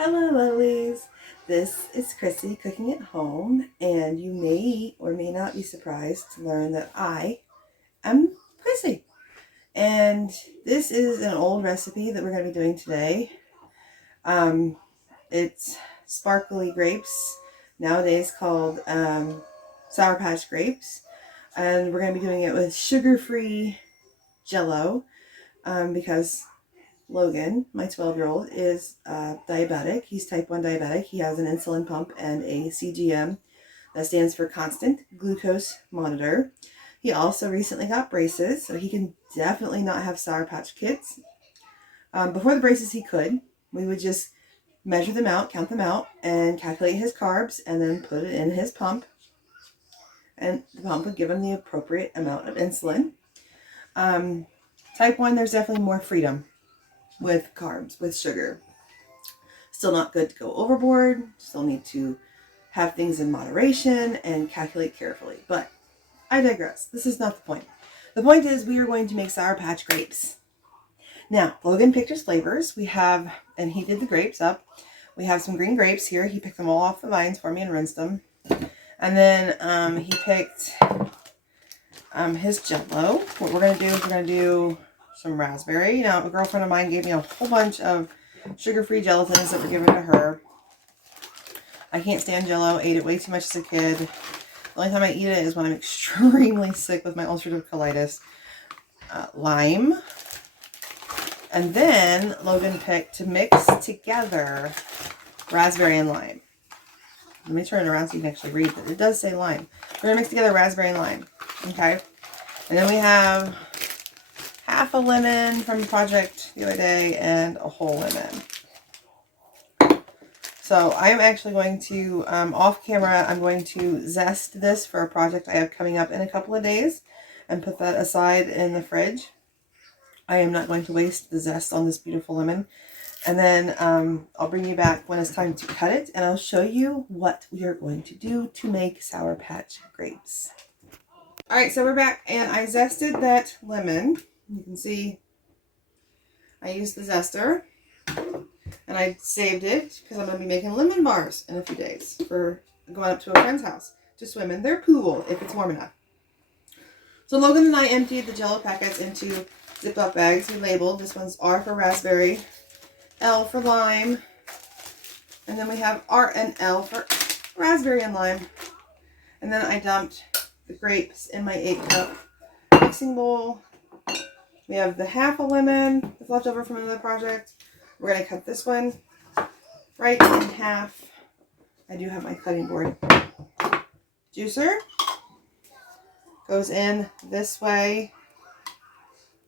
Hello, lovelies. This is Chrissy cooking at home, and you may or may not be surprised to learn that I am Chrissy. And this is an old recipe that we're going to be doing today. It's sparkly grapes, nowadays called Sour Patch grapes, and we're going to be doing it with sugar-free jello because Logan, my 12-year-old, is diabetic. He's type 1 diabetic. He has an insulin pump and a CGM that stands for constant glucose monitor. He also recently got braces, so he can definitely not have Sour Patch Kids. Before the braces, he could. We would just measure them out, count them out, and calculate his carbs, and then put it in his pump. And the pump would give him the appropriate amount of insulin. Type 1, there's definitely more freedom with carbs, with sugar. Still not good to go overboard. Still need to have things in moderation and calculate carefully. But I digress. This is not the point. The point is we are going to make Sour Patch grapes. Now, Logan picked his flavors. We have, and he did the grapes up. We have some green grapes here. He picked them all off the vines for me and rinsed them. And then he picked his jello. What we're going to do is we're going to do some raspberry. Now, a girlfriend of mine gave me a whole bunch of sugar-free gelatins that were given to her. I can't stand jello. Ate it way too much as a kid. The only time I eat it is when I'm extremely sick with my ulcerative colitis. Lime. And then Logan picked to mix together raspberry and lime. Let me turn it around so you can actually read it. It does say lime. We're going to mix together raspberry and lime. Okay? And then we have half a lemon from the project the other day and a whole lemon. So I'm actually going to, off camera, I'm going to zest this for a project I have coming up in a couple of days and put that aside in the fridge. I am not going to waste the zest on this beautiful lemon. And then I'll bring you back when it's time to cut it, and I'll show you what we are going to do to make Sour Patch grapes. Alright, so we're back, and I zested that lemon. You can see I used the zester, and I saved it because I'm going to be making lemon bars in a few days for going up to a friend's house to swim in their pool if it's warm enough. So Logan and I emptied the Jello packets into Ziploc bags. We labeled. This one's R for raspberry, L for lime, and then we have R and L for raspberry and lime. And then I dumped the grapes in my 8-cup mixing bowl. We have the half a lemon that's left over from another project. We're going to cut this one right in half. I do have my cutting board. Juicer goes in this way.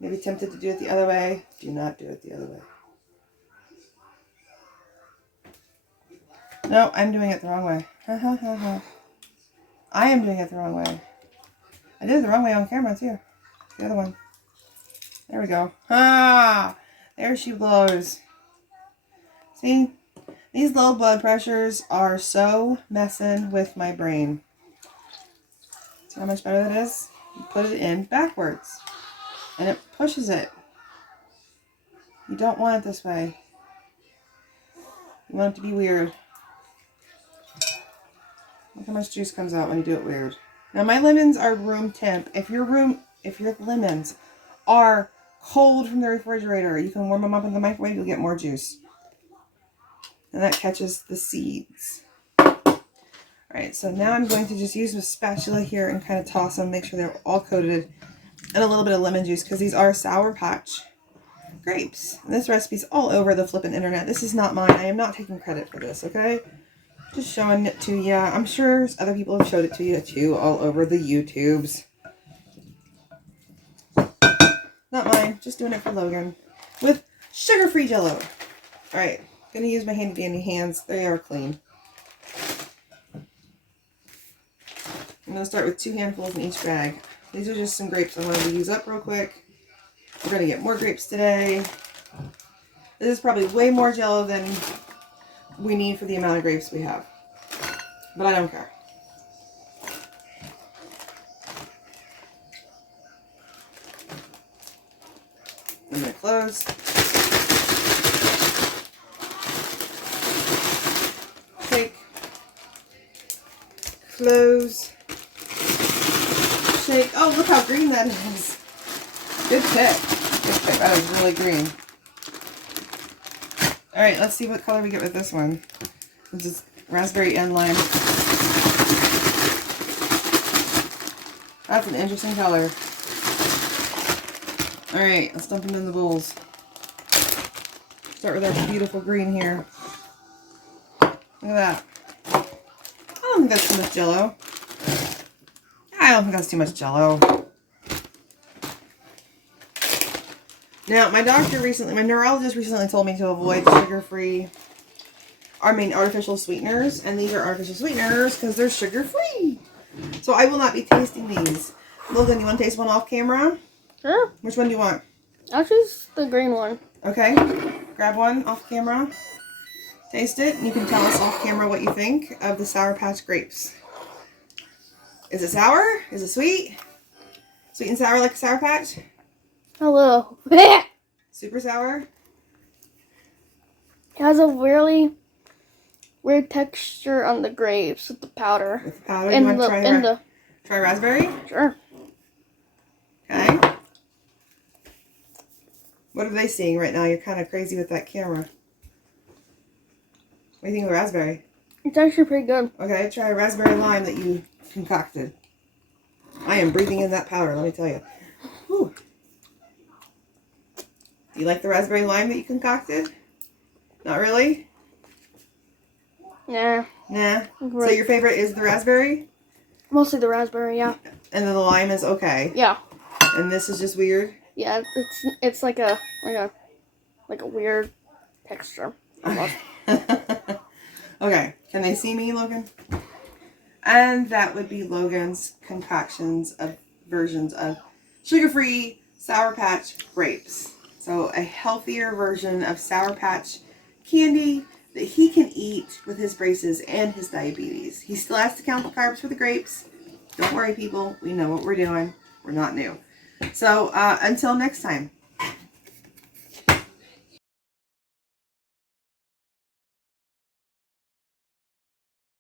Maybe tempted to do it the other way. Do not do it the other way. No, I'm doing it the wrong way. I am doing it the wrong way. I did it the wrong way on camera too. The other one. There we go. Ah! There she blows. See? These low blood pressures are so messing with my brain. See how much better that is? You put it in backwards. And it pushes it. You don't want it this way. You want it to be weird. Look how much juice comes out when you do it weird. Now my lemons are room temp. If your lemons are cold from the refrigerator, you can warm them up in the microwave, you'll get more juice. And that catches the seeds. Alright, so now I'm going to just use a spatula here and kind of toss them, make sure they're all coated in a little bit of lemon juice because these are Sour Patch grapes. And this recipe's all over the flippin' internet. This is not mine. I am not taking credit for this, okay? Just showing it to you. I'm sure other people have showed it to you too, all over the YouTubes. Not mine. Just doing it for Logan. With sugar-free jello. Alright. Gonna use my handy dandy hands. They are clean. I'm gonna start with 2 handfuls in each bag. These are just some grapes I wanted to use up real quick. We're gonna get more grapes today. This is probably way more jello than we need for the amount of grapes we have. But I don't care. I'm going to close. close. Shake. Oh, look how green that is. Good pick. Good pick. That is really green. Alright, let's see what color we get with this one. This is raspberry and lime. That's an interesting color. Alright, let's dump them in the bowls. Start with our beautiful green here. Look at that. I don't think that's too much jello. I don't think that's too much jello. Now, my neurologist recently told me to avoid artificial sweeteners. And these are artificial sweeteners because they're sugar-free. So I will not be tasting these. Logan, you want to taste one off camera? Sure. Which one do you want? I'll choose the green one. Okay. Grab one off camera. Taste it. And you can tell us off camera what you think of the Sour Patch grapes. Is it sour? Is it sweet? Sweet and sour like a Sour Patch? Hello. Super sour? It has a really weird texture on the grapes with the powder. With the powder? You want to try raspberry? Sure. Okay. What are they seeing right now? You're kind of crazy with that camera. What do you think of raspberry? It's actually pretty good. Okay, try a raspberry lime that you concocted. I am breathing in that powder, let me tell you. Whew. Do you like the raspberry lime that you concocted? Not really? Nah. Nah. So your favorite is the raspberry? Mostly the raspberry, yeah. And then the lime is okay? Yeah. And this is just weird? Yeah, it's like a weird texture. Okay, can they see me, Logan? And that would be Logan's concoctions of versions of sugar-free Sour Patch grapes. So a healthier version of Sour Patch candy that he can eat with his braces and his diabetes. He still has to count the carbs for the grapes. Don't worry, people. We know what we're doing. We're not new. So until next time.